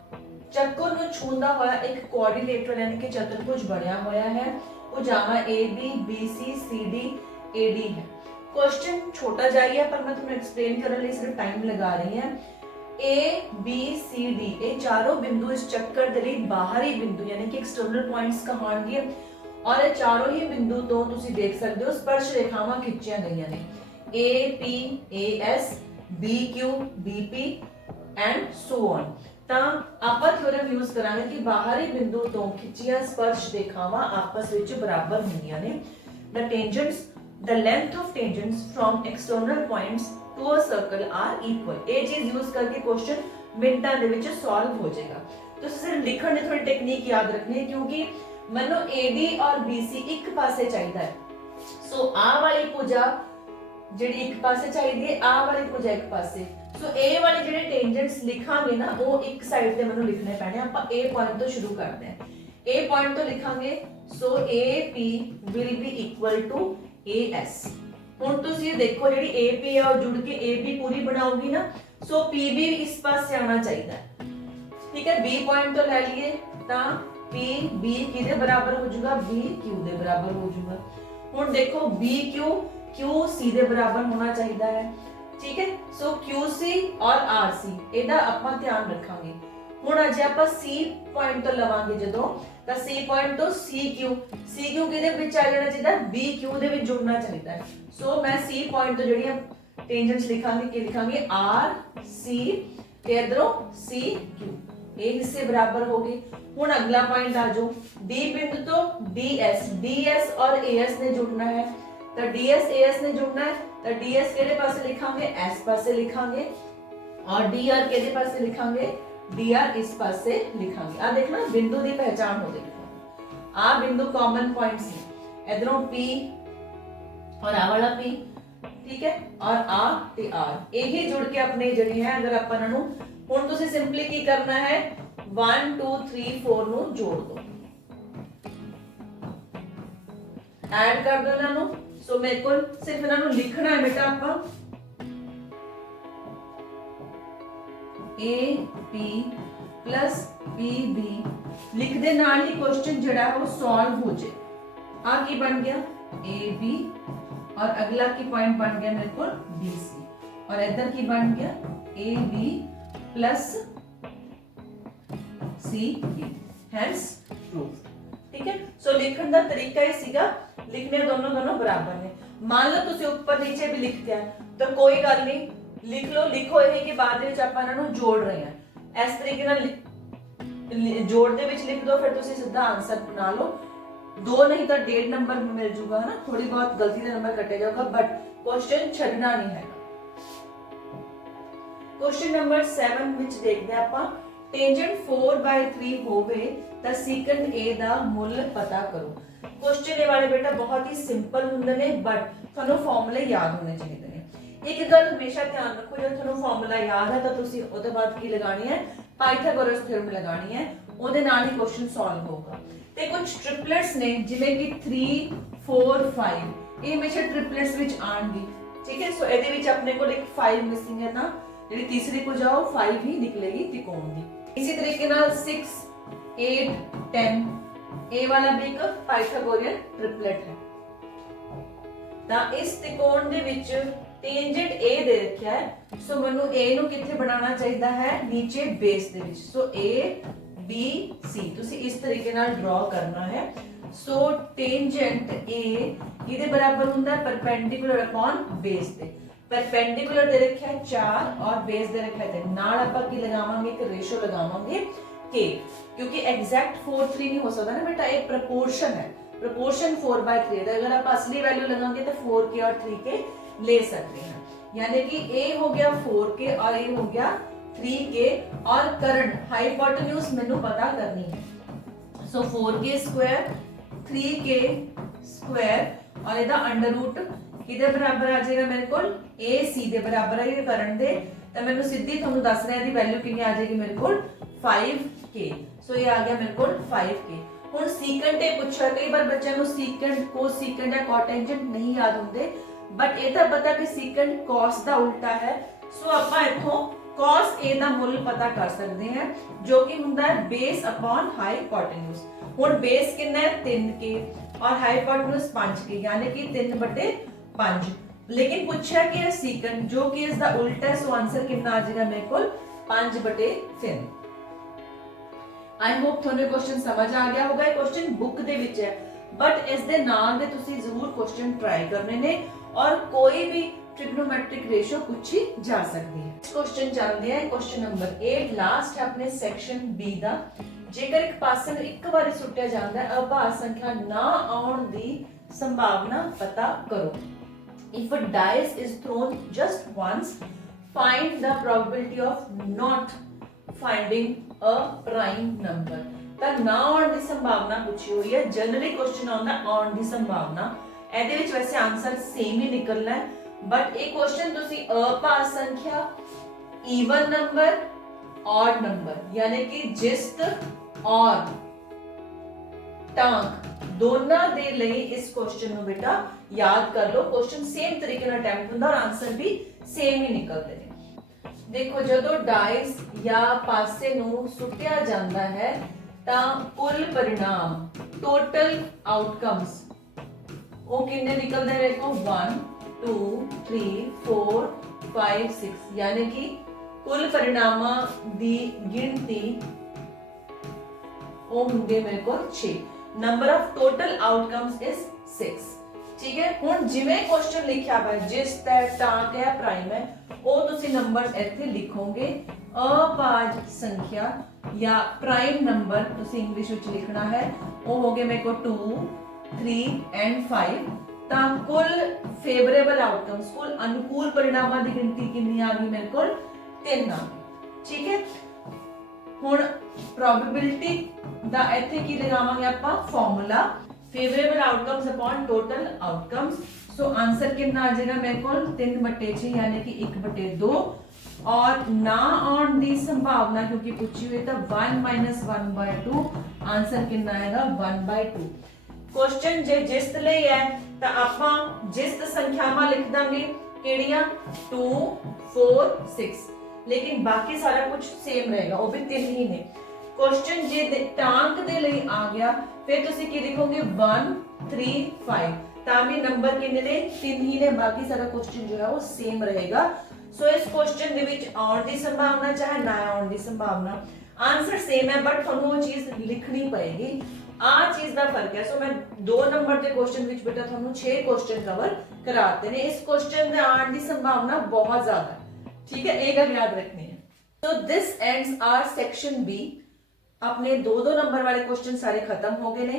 चक्कर नूं छूंदा होया एक कोऑर्डिनेटर यानी कि चतुर्भुज बनया होया है। भुजावां AB BC CD AD है। क्वेश्चन छोटा जाइए पर मैं तुम्हें एक्सप्लेन करने लिए सिर्फ टाइम लगा रही है। A B C D ये चारों बिंदु इस चक्कर दे लई बाहरी बिंदु यानी कि एक्सटर्नल पॉइंट्स कहाणगे और ये चारों ही बिंदु तो तुसी देख सकते हो स्पर्श रेखावां खिंचियां गईयां ने AP AS BQ BP and so on. ਤਾਂ ਆਪਾਂ ਥਿਓਰਮ ਯੂਜ਼ ਕਰਾਂਗੇ ਕਿ ਬਾਹਰੀ ਬਿੰਦੂ ਤੋਂ ਖਿੱਚੀਆਂ ਸਪਰਸ਼ ਰੇਖਾਵਾਂ ਆਪਸ ਵਿੱਚ ਬਰਾਬਰ ਹੁੰਦੀਆਂ ਨੇ। The tangents, the length of tangents from external points to a circle are equal। ਇਹ ਚੀਜ਼ ਯੂਜ਼ ਕਰਕੇ ਕੁਐਸਚਨ ਮਿੰਟਾਂ ਦੇ ਵਿੱਚ ਸੋਲਵ ਹੋ ਜਾਏਗਾ। ਤੁਸੀਂ ਸਿਰਫ ਲਿਖਣ ਦੀ ਥੋੜੀ ਟੈਕਨੀਕ ਯਾਦ ਰੱਖਣੀ ਹੈ ਕਿਉਂਕਿ ਮੈਨੂੰ AD और BC ਇੱਕ ਪਾਸੇ ਚਾਹੀਦਾ ਹੈ। ਸੋ ਆਹ ਵਾਲੀ ਭੁਜਾ ਜਿਹੜੀ ਇੱਕ ਪਾਸੇ ਚਾਹੀਦੀ ਹੈ, ਆਹ ਵਾਲੀ ਭੁਜਾ ਇੱਕ ਪਾਸੇ। ਸੋ ਇਹ ਵਾਲੇ ਜਿਹੜੇ ਟੈਂਜੈਂਟਸ ਲਿਖਾਂਗੇ ਨਾ ਉਹ ਇੱਕ ਸਾਈਡ ਤੇ ਮੈਨੂੰ ਲਿਖਣੇ ਪੈਣੇ। ਆਪਾਂ A ਪੁਆਇੰਟ ਤੋਂ ਸ਼ੁਰੂ ਕਰਦੇ ਹਾਂ। A ਪੁਆਇੰਟ ਤੋਂ ਲਿਖਾਂਗੇ ਸੋ AP will be equal to AS। ਹੁਣ ਤੁਸੀਂ ਦੇਖੋ ਜਿਹੜੀ AP ਹੈ ਉਹ ਜੁੜ ਕੇ AB ਪੂਰੀ ਬਣਾਉਗੀ ਨਾ। ਸੋ PB ਇਸ ਪਾਸੇ ਆਉਣਾ ਚਾਹੀਦਾ ਹੈ, ਠੀਕ ਹੈ। B ਪੁਆਇੰਟ ਤੋਂ ਲੈ ਲਈਏ ਤਾਂ PB ਕਿਹਦੇ ਬਰਾਬਰ ਹੋ ਜਾਊਗਾ BQ ਦੇ ਬਰਾਬਰ ਹੋ ਜਾਊਗਾ। ਹੁਣ ਦੇਖੋ BQ QC ਦੇ ਬਰਾਬਰ ਹੋਣਾ ਚਾਹੀਦਾ ਹੈ, ठीक है। सो QC और RC ਇਹਦਾ ਆਪਾਂ ਧਿਆਨ ਰੱਖਾਂਗੇ। ਹੁਣ ਅਜੇ ਆਪਾਂ C ਪੁਆਇੰਟ ਤੋਂ ਲਵਾਂਗੇ ਜਦੋਂ ਤਾਂ C ਪੁਆਇੰਟ ਤੋਂ CQ ਕਿਹਦੇ ਵਿੱਚ ਆ ਜਾਣਾ ਚਾਹੀਦਾ BQ ਦੇ ਵਿੱਚ ਜੁੜਨਾ ਚਾਹੀਦਾ ਹੈ। ਸੋ ਮੈਂ C ਪੁਆਇੰਟ ਤੋਂ ਜਿਹੜੀਆਂ ਟੈਂਜੈਂਟਸ ਲਿਖਾਂਗੇ ਕਿ ਲਿਖਾਂਗੇ RC ਤੇ ਇਧਰੋਂ CQ ਇਹ ਹਿੱਸੇ ਬਰਾਬਰ ਹੋ ਗਏ। ਹੁਣ ਅਗਲਾ ਪੁਆਇੰਟ ਆ ਜਾਓ D ਬਿੰਦੂ ਤੋਂ DS और AS ने जुड़ना है तो DS AS ने जुड़ना है तो DS केड़े पासे लिखांगे S पासे लिखांगे और DR केड़े पासे लिखांगे DR इस पासे लिखांगे। आ देखना बिंदु की पहचान हो गई। आ बिंदु कॉमन पॉइंट सी इधरों P और आ वाला P, ठीक है, और आ ते R यही जुड़ के अपने जड़े हैं। अगर अपन इन्हां नूं हुण तुसीं सिंपली की करना है 1 2 3 4 नूं जोड़ दो, ऐड कर दो इन्हां नूं। सो मेरे को सिर्फ इन्हां नूं लिखना है बेटा आपां AP प्लस PB लिख दे नाल ही क्वेश्चन जड़ा वो सॉल्व हो जाए। आ की बन गया AB और अगला की पॉइंट बन गया मेरे को BC और इधर की बन गया AB plus CB hence proof, ठीक है। सो लिखण दा तरीका ही सीगा लिखने दोनों बराबर ने। मान लो तुसी ऊपर नीचे भी लिखते हैं तो कोई गल नहीं, लिख लो। लिखो ये कि बाद विच आपां इन्हां नूं जोड़ रहे हैं इस तरीके नाल जोड़ दे विच लिख दो, फिर तुसी सीधा आंसर बना लो। 2 नहीं तो 1.5 नंबर मिल जाऊगा ना, थोड़ी बहुत गलती से नंबर कटे जाऊगा बट क्वेश्चन छड्डना नहीं है। क्वेश्चन नंबर 7 विच देखदे आपां टेंजेंट 4/3 होवे तां सेकंड A दा मुੱਲ पता करो। क्वेश्चन ये वाले बेटा बहुत ही सिंपल होंगे ने बट थानू फॉर्मूले याद होने चाहिए ने। एक गल हमेशा ध्यान रखो जब थानू फॉर्मूला याद है तो तुसी ओदे बाद की लगानी है पाइथागोरस थ्योरम लगानी है, ओदे नाल ही क्वेश्चन सॉल्व होगा। ते कुछ ट्रिपलेट्स ने जिवें कि 3 4 5 ਇਹ ਹਮੇਸ਼ਾ ਟ੍ਰਿਪਲੇਟਸ ਵਿੱਚ ਆਣਗੇ। ਠੀਕ ਹੈ, ਸੋ ਇਹਦੇ ਵਿੱਚ ਆਪਣੇ ਕੋਲ ਇੱਕ 5 ਮਿਸਿੰਗ ਹੈ, ਤਾਂ ਜਿਹੜੀ ਤੀਸਰੀ ਕੋ ਜਾਓ 5 ਹੀ ਨਿਕਲੇਗੀ त्रिकोण ਦੀ। इसी तरीके नाल 6 8 10 ਇਹ ਵਾਲਾ ਵੀ ਇੱਕ ਪਾਈਥਾਗੋਰੀਅਨ ਟ੍ਰਿਪਲੇਟ ਹੈ। ਤਾਂ ਇਸ त्रिकोण ਦੇ ਵਿੱਚ ਟੈਂਜੈਂਟ A ਦੇ ਰੱਖਿਆ ਹੈ, ਸੋ ਮੈਨੂੰ A ਨੂੰ ਕਿੱਥੇ ਬਣਾਉਣਾ ਚਾਹੀਦਾ ਹੈ, ਨੀਚੇ ਬੇਸ ਦੇ ਵਿੱਚ। ਸੋ A B C ਤੁਸੀਂ ਇਸ ਤਰੀਕੇ ਨਾਲ ਡਰਾ ਕਰਨਾ ਹੈ। ਸੋ ਟੈਂਜੈਂਟ A ਇਹਦੇ ਬਰਾਬਰ ਹੁੰਦਾ ਹੈ ਪਰਪੈਂਡੀਕੂਲਰ ਅਪਨ ਬੇਸ ਤੇ। परपेंडिकुलर दे रखा है 4 और बेस दे रखा है 3, नाल आपा की लगावांगे एक रेशो लगावांगे k, क्योंकि एग्जैक्ट 4:3 नहीं हो सकता ना बेटा, ये प्रोपोर्शन है, प्रोपोर्शन 4/3 है। अगर आप असली वैल्यू लगाएंगे तो 4k और 3k ले सकते हैं, यानी कि a हो गया 4k और a हो गया 3k, और करंट हाइपोटेन्यूज मेनू पता करनी है। सो 4k स्क्वायर 3k स्क्वायर और ਇਹਦਾ ਅੰਡਰ ਰੂਟ किदे बराबर आ जाएगा मेरे को, AC दे बराबर है ये करंट दे, तो मैंने सीधी ਤੁਹਾਨੂੰ ਦੱਸ ਰਿਹਾ ਦੀ ਵੈਲਿਊ ਕਿੰਨੀ ਆ ਜਾਏਗੀ ਮੇਰੇ ਕੋਲ 5k। ਸੋ ਇਹ ਆ ਗਿਆ ਮੇਰੇ ਕੋਲ 5k। ਹੁਣ ਸੀਕੈਂਟ ਇਹ ਪੁੱਛਿਆ, ਕਈ ਵਾਰ ਬੱਚਿਆਂ ਨੂੰ ਸੀਕੈਂਟ ਕੋਸੀਕੈਂਟ ਜਾਂ ਕੋਟੈਂਜੈਂਟ ਨਹੀਂ ਯਾਦ ਹੁੰਦੇ, ਬਟ ਇਹ ਤਾਂ ਪਤਾ ਵੀ ਸੀਕੈਂਟ cos ਦਾ ਉਲਟਾ ਹੈ। ਸੋ ਆਪਾਂ ਇੱਥੋਂ cos A ਦਾ ਮੁੱਲ ਪਤਾ ਕਰ ਸਕਦੇ ਹਾਂ, ਜੋ ਕਿ ਹੁੰਦਾ ਹੈ ਬੇਸ ਅਪਨ ਹਾਈਪੋਟੇਨਿਊਜ਼। ਹੁਣ ਬੇਸ ਕਿੰਨਾ ਹੈ 3k और हाइपोटेन्यूज 5k, यानी कि 3/5। लेकिन पूछा कि है सीकंट, जो कि इसका उल्टा है, सो आंसर कितना आ जाएगा मेरे को 5/3। आई होप ਤੁਹਾਨੂੰ क्वेश्चन समझ आ गया होगा। ਇਹ क्वेश्चन बुक ਦੇ ਵਿੱਚ ਹੈ, बट ਇਸ ਦੇ ਨਾਲ ਦੇ ਤੁਸੀਂ ਜ਼ਰੂਰ क्वेश्चन ट्राई करने ने, और कोई भी ट्रिग्नोमेट्रिक रेशियो पूछी जा सकती है। क्वेश्चन ਚੱਲਦੇ ਆ क्वेश्चन नंबर 8 ਲਾਸਟ ਹੈ ਆਪਣੇ ਸੈਕਸ਼ਨ B ਦਾ। ਜੇਕਰ ਇੱਕ ਪਾਸੇ ਨੂੰ ਇੱਕ ਵਾਰੀ ਸੁੱਟਿਆ ਜਾਂਦਾ ਹੈ, ਅਭਾਜ ਸੰਖਿਆ ਨਾ ਆਉਣ ਦੀ ਸੰਭਾਵਨਾ ਪਤਾ ਕਰੋ। If a dice is thrown just once, find the probability of not finding a prime number। ਤਾਂ ਨਾ ਆਉਣ ਦੀ ਸੰਭਾਵਨਾ ਪੁੱਛੀ ਹੋਈ ਹੈ। ਜਨਰਲੀ ਕੁਐਸਚਨ ਆਉਂਦਾ ਆਉਣ ਦੀ ਸੰਭਾਵਨਾ, ਇਹਦੇ ਵਿੱਚ ਵੈਸੇ ਆਨਸਰ ਸੇਮ ਹੀ ਨਿਕਲਣਾ ਹੈ, ਬਟ ਇਹ ਕੁਐਸਚਨ ਤੁਸੀਂ ਅਭਾਜ ਸੰਖਿਆ, ਈਵਨ ਨੰਬਰ, ऑड नंबर, यानी कि जिस्त और टांक दोनों दे ਲਈ ਇਸ ਕੁਐਸਚਨ ਨੂੰ ਬੇਟਾ ਯਾਦ ਕਰ ਲਓ। ਕੁਐਸਚਨ ਸੇਮ ਤਰੀਕੇ ਨਾਲ ਅਟੈਂਪਟ ਹੁੰਦਾ, ਔਰ ਆਨਸਰ ਵੀ ਸੇਮ ਹੀ ਨਿਕਲਦੇ ਨੇ। ਦੇਖੋ ਜਦੋਂ ਡਾਈਸ ਜਾਂ ਪਾਸੇ ਨੂੰ ਸੁੱਟਿਆ ਜਾਂਦਾ ਹੈ ਤਾਂ ਕੁੱਲ परिणाम ਟੋਟਲ ਆਊਟਕਮਸ ਉਹ ਕਿੰਨੇ ਨਿਕਲਦੇ ਨੇ? ਦੇਖੋ 1 2 3 4 5 6, यानी कि कुल परिणामां दी गिनती ਉਹ ਹੁੰਦੇ ਮੇਰੇ ਕੋਲ 6। Number of total outcomes is 6। ਠੀਕ ਹੈ, ਹੁਣ ਜਿਵੇਂ ਕੁਐਸਚਨ ਲਿਖਿਆ ਹੋਇਆ ਜਿਸ ਦਾ ਟਾਂਕ ਹੈ ਪ੍ਰਾਈਮ ਹੈ, ਉਹ ਤੁਸੀਂ ਨੰਬਰ ਇੱਥੇ ਲਿਖੋਗੇ। ਅਭਾਜ ਸੰਖਿਆ ਜਾਂ ਪ੍ਰਾਈਮ ਨੰਬਰ ਤੁਸੀਂ ਇੰਗਲਿਸ਼ ਵਿੱਚ ਲਿਖਣਾ ਹੈ, ਉਹ ਹੋ ਗਏ ਮੇਰੇ ਕੋਲ 2 3 ਐਂਡ 5। ਤਾਂ ਕੁੱਲ ਫੇਵਰੇਬਲ ਆਊਟਕਮਸ, ਕੁੱਲ ਅਨੁਕੂਲ परिणामां ਦੀ ਗਿਣਤੀ ਕਿੰਨੀ ਆ ਗਈ ਮੇਰੇ ਕੋਲ 3 ਆ ਗਈ। ਠੀਕ ਹੈ, ਹੁਣ ਪ੍ਰੋਬੇਬਿਲਿਟੀ ਦਾ ਇੱਥੇ ਕੀ ਲਗਾਵਾਂਗੇ ਆਪਾਂ formula, favourable outcomes upon total outcomes. So answer ਕਿੰਨਾ ਆ ਜਾਏਗਾ ਮੇਰੇ ਕੋਲ 3/6, यानी कि 1/2। और ना आउण दी संभावना क्योंकि पूछी हुई तो 1 - 1/2, आंसर कितना आएगा 1/2। क्वेश्चन जे जिस्त ਲਈ ਹੈ ਤਾਂ ਆਪਾਂ जिस्त संख्यावां लिख ਦਾਂਗੇ ਕਿਹੜੀਆਂ 2 4 6, लेकिन बाकी सारा कुछ सेम रहेगा, वो भी 3 ही ने। क्वेश्चन जे टांक दे ਲਈ आ गया, फिर ਤੁਸੀਂ ਕੀ ਲਿਖੋਗੇ 1 3 5, ਤਾਂ ਵੀ ਨੰਬਰ ਕਿੰਨੇ ਨੇ 3 ਹੀ ਨੇ, बाकी सारा क्वेश्चन जो है वो सेम रहेगा। सो इस क्वेश्चन ਦੇ ਵਿੱਚ ਆਉਣ ਦੀ ਸੰਭਾਵਨਾ ਚਾਹੇ ਨਾ ਆਉਣ ਦੀ ਸੰਭਾਵਨਾ, ਆਨਸਰ ਸੇਮ ਹੈ, ਬਟ ਤੁਹਾਨੂੰ ਉਹ ਚੀਜ਼ ਲਿਖਣੀ ਪਏਗੀ। ਆ ਚੀਜ਼ ਦਾ ਫਰਕ ਹੈ। ਸੋ ਮੈਂ 2 ਨੰਬਰ ਦੇ ਕੁਐਸਚਨ ਵਿੱਚ ਬੇਟਾ ਤੁਹਾਨੂੰ 6 ਕੁਐਸਚਨ ਕਵਰ ਕਰਾਤੇ ਨੇ। ਇਸ ਕੁਐਸਚਨ ਦੇ ਆਉਣ ਦੀ ਸੰਭਾਵਨਾ ਬਹੁਤ ਜ਼ਿਆਦਾ ਹੈ, ठीक है, एक बार याद रखनी है। तो this ends our section B. अपने 2-2 नंबर वाले क्वेश्चन सारे खत्म हो गए ने।